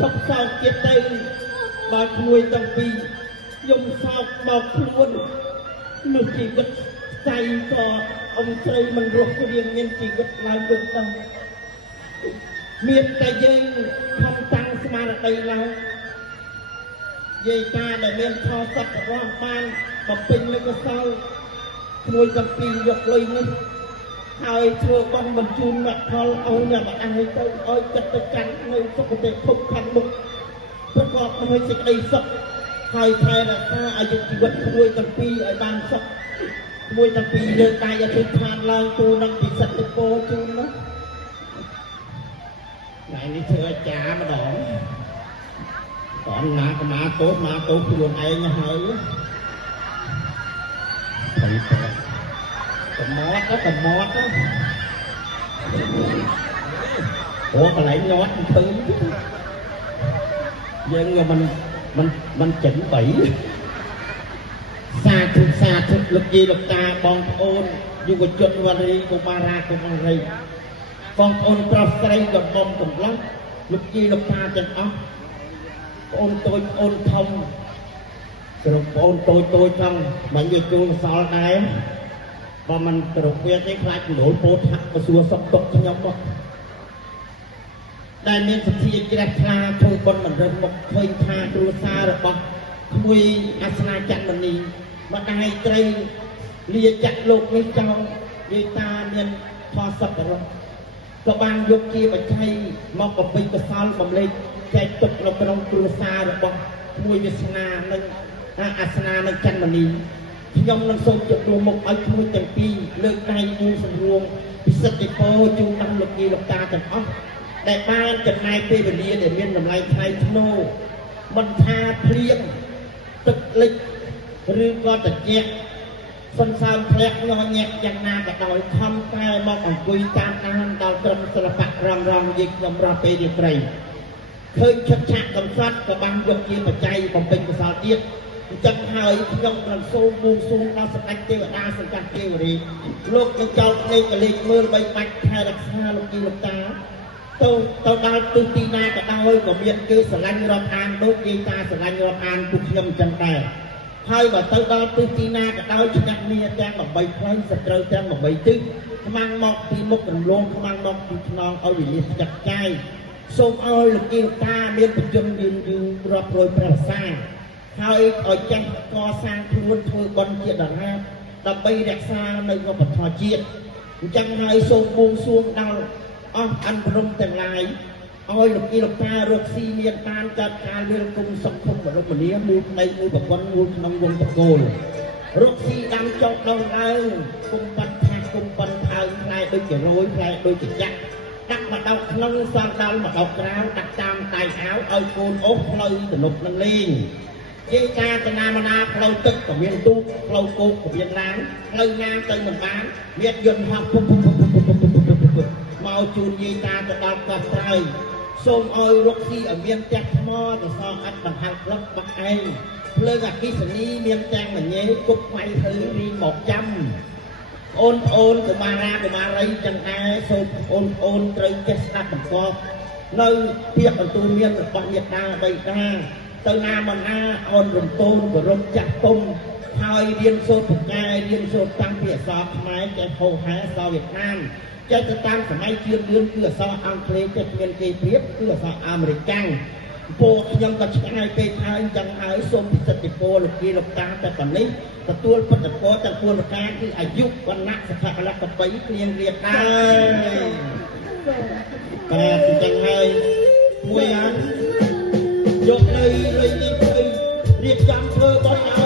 ชอบสาวเกียรติบาดมวยตั้งปียมสาวบอกพลวนมือจีบใจก็องค์ใจมันรบเรียงเงินจีบลายบุญต้องเมียนแต่ยังทำตังสมาร์ทแล้วยายตาแต่เมียนพอสัตว์ร้องบ้านกับเป็นแล้วก็เศร้ามวยตั้งปียกเลยนี่ហើយធ្វើបងបញ្ជូនមកផលឲ្យអ្នកម្ដាយទៅឲ្យចិត្តទៅកាន់នៅសុគតិភពខាងមុខប្រកបដោយសេចក្តីសុខហើយថែរក្សាអាយុជីវិតមួយទាំងពីរឲ្យបានសុខមួយទាំងពីរលើកដៃឲ្យទៅឋានឡើងទូនឹងពិសិដ្ឋពរជូននោះថ្ងៃនេះធ្វើអាចារ្យម្ដងcònណាកមាតូខ្លួនឯងហើយកំមត់អូកន្លែងញាត់ទៅយើងมันចិនបីសាធុលោកជីលោកតាបងប្អូនយុវជនវរីកុមារាកុមារីបងប្អូនប្រុសស្រីកំពុងកំឡុងលោកជីលោកតាទាំងអស់បងតូចបងធំគ្រប់បងតូចចង់មិនយកជួលសល់ដែរបើមិនគ្រប់វាទេខ្លាចគោលពោថាក៏សួរសុខទុក្ខខ្ញុំមកដែលមានសទ្ធាជ្រះថ្លាធ្វើបុណ្យមិនរឹងមុខឃើញថាគ្រួសាររបស់ក្មួយអាសនាច័ន្ទមនីម្ដាយត្រីលាចាក់លោកនេះចោលយាយតាមានផលសប្បុរសក៏បានយកជាបច្ច័យមកបំពេញកុសលបំលេចចែកទុកនៅក្នុងគ្រួសាររបស់ក្មួយវាសនានិងអាសនានៅច័ន្ទមនីខ្ញុំនឹងសូមជម្រាបមុខឲ្យក្មួយទាំងពីរលើកដៃមួយសម្រួងពិសិដ្ឋពរជូនដល់លោកយាយលោកតាទាំងអស់ដែលបានចំណាយពេលវេលាដែលមានតម្លៃថ្លៃថ្នូរមិនថាភ្លៀងទឹកលិចឬក៏ត្រជាក់សន្សើមធ្លាក់ញ័រញាក់យ៉ាងណាក៏ដោយខំតែមកអង្គុយតាមដានដល់ក្រុមសិល្បៈរំយើងខ្ញុំរស់ពេលរាត្រីឃើញឈុតឆាកកំសត់ក៏បានយកជាបច្ច័យបំពេញកុសលទៀតអញ្ចឹងហើយខ្ញុំនឹងសូមបួងសួងដល់សម្ដេចទេវតាសង្កាត់ទេវរីលោកនឹងចោទលេខកលេខមើលបីបាច់ថែរក្សាលោកជីលោកតាទៅដល់ទិសទីណាក៏ដោយក៏មានគេស្រឡាញ់រាប់អានដូចយាយតាស្រឡាញ់រាប់អានពួកខ្ញុំចឹងដែរហើយបើទៅដល់ទិសទីណាក៏ដោយឆ្នាក់គ្នាទាំង8ផ្លូវសត្រូវទាំង8ទិសខ្មាំងមកពីមុខរំលងខ្មាំងមកពីខ្នងឲ្យវិលាសចាត់ចាយសូមឲ្យលោកជីលោកតាមានបញ្ជនយឺនរាប់រយព្រះរសាហើយឲ្យចេះកសាងខ្លួនធ្វើបុណ្យជាដរាបដើម្បីរក្សានៅវប្បធម៌ជាតិអញ្ចឹងហើយសូមបួងសួងដល់អស់អន្តរមទាំងឡាយឲ្យលោកជីលោកតារកស៊ីមានតាមចាត់ការវាលគុំសង្គមរមនីមួយផ្នែកមួយប្រព័ន្ធមួយក្នុងវងតកូលរកស៊ីដាំចោកដល់ឡើងគុំបាត់ថាគុំបាត់ថើផ្លែដូចជារយផ្លែដូចជាចាក់ដាក់មកដល់ក្នុងសងដល់មកដល់ក្រៅដាក់តាមដៃអាវឲ្យកូនអូសផ្លូវទំនប់នឹងលេងជាការតនាមណាផ្លូវទឹកក៏មានទូកផ្លូវគោកក៏មានឡានផ្លូវណាទៅមិនបានមានយន្តហោះពុបមកជូនយាយតាទៅដល់កោះត្រៃសូមឲ្យរកស៊ីឲ្យមានផ្ទះថ្មទៅសងអត់បង្ហាត់ផ្លឹកបាក់ឯងភ្លើងអគ្គិសនីមានទាំងមញ៉េគប់ໄວទៅរីមកចាំអូនប្អូនកុមារាកុមារីចឹងដែរសូមអូនប្អូនត្រូវចេះស្ដាប់បង្គាប់នៅពាក្យបន្ទូលមានរបស់មេត្តាបិតាទៅណាមកណាអូនរំទោនគោរពចាស់ទុំហើយរៀនសូត្រពកាយរៀនសូត្រតាំងពីអក្សរខ្មែរចេះហូហែអក្សរវៀតណាមចេះទៅតាមសម័យជឿនលឿនគឺអក្សរអង់គ្លេសចេះមានគេប្រៀបគឺអក្សរអាមេរិកាំងពួកខ្ញុំក៏ឆ្ងាយពេកហើយចឹងហើយសូមពិសិដ្ឋពរលោកជីលោកតាតែប៉ុណ្នេះទទួលពុទ្ធពរទាំងពួនប្រការគឺអាយុវណ្ណៈសុខៈលក្ខបៃគ្លៀងរៀបដែរតែចឹងហើយមួយយកនៅលុយនេះទៅរៀបចំធ្វើបន់ឲ្យ